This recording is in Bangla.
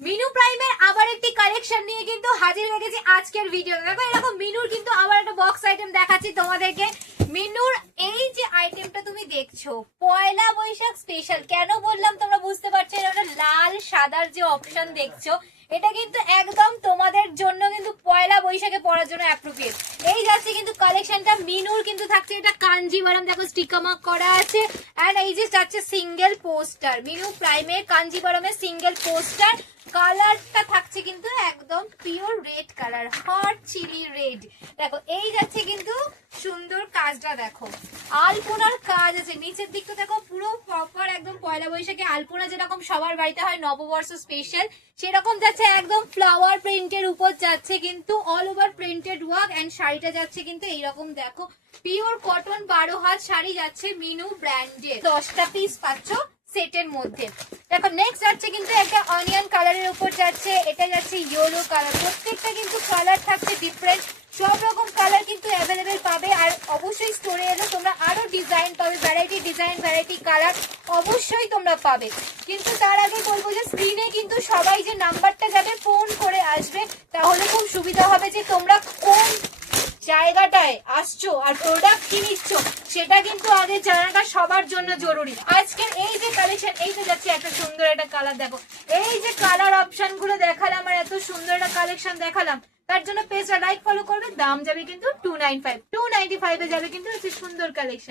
মিনু প্রাইমের আবার একটি কালেকশন নিয়ে কিন্তু হাজির হয়ে গেছি আজকের ভিডিও। দেখো এরকম মিনুর কিন্তু আবার একটা বক্স আইটেম দেখাচ্ছি তোমাদেরকে। মিনুর এই যে আইটেমটা তুমি দেখছো পয়লা বৈশাখ স্পেশাল, কেন বললাম তোমরা বুঝতে পারছো। এটা লাল সাদার যে অপশন দেখছো এটা কিন্তু একদম তোমাদের জন্য কিন্তু পয়লা বৈশাখে পরার জন্য অ্যাপ্রোপ্রিয়েট। এই যাচ্ছে কিন্তু কালেকশনটা মিনুর কিন্তু থাকছে এটা কাঞ্জিভারাম, দেখো স্টিকার মার্ক করা আছে। এন্ড এই যে যাচ্ছে সিঙ্গেল পোস্টার, মিনু প্রাইমের কাঞ্জিভারামের সিঙ্গেল পোস্টার। কালারটা থাকছে কিন্তু একদম pure red colour, hot chilli red. দেখো এই যাচ্ছে কিন্তু সুন্দর কাজটা, দেখো আলপনার কাজ আছে নিচের দিকটা, দেখো পুরো প্রপার একদম পয়লা বৈশাখে আলপনা যেরকম সবার বাড়িতে হয় নববর্ষ স্পেশাল, সেরকম যাচ্ছে একদম ফ্লাওয়ার প্রিন্টের উপর যাচ্ছে কিন্তু all over printed work. And শাড়িটা যাচ্ছে কিন্তু এইরকম, দেখো পিওর কটন 12 হাত শাড়ি যাচ্ছে মিনু ব্র্যান্ডের, 10টা পিস পাচ্ছ সেটের মধ্যে। দেখো নেক্সট যাচ্ছে কিন্তু একটা অনিয়ন কালারের উপর যাচ্ছে, এটা যাচ্ছে ইয়েলো কালার। প্রত্যেকটা কিন্তু কালার থাকছে ডিফারেন্ট, সব রকম কালার কিন্তু অ্যাভেলেবেল পাবে। আর অবশ্যই স্টোরে এলে তোমরা আরো ডিজাইন পাবে, ভ্যারাইটি ডিজাইন, ভ্যারাইটি কালার অবশ্যই তোমরা পাবে। কিন্তু তার আগে বলবো যে স্ক্রিনে কিন্তু সবাই যে নাম্বারটা যাবে ফোন করে আসবে, তাহলে খুব সুবিধা হবে যে তোমরা কোন জায়গাটায় আসছো আর প্রোডাক্ট কি নিচ্ছ সেটা কিন্তু আগে জানাটা সবার জন্য জরুরি। আজকের এই যে কালেকশন, এই তো যাচ্ছে একটা সুন্দর একটা কালার, দেখো এই যে কালার অপশন গুলো দেখালাম আর এত সুন্দর একটা কালেকশন দেখালাম, তার জন্য পেজটা লাইক ফলো করবে। দাম যাবে কিন্তু 295 295 এ যাবে কিন্তু সুন্দর কালেকশন।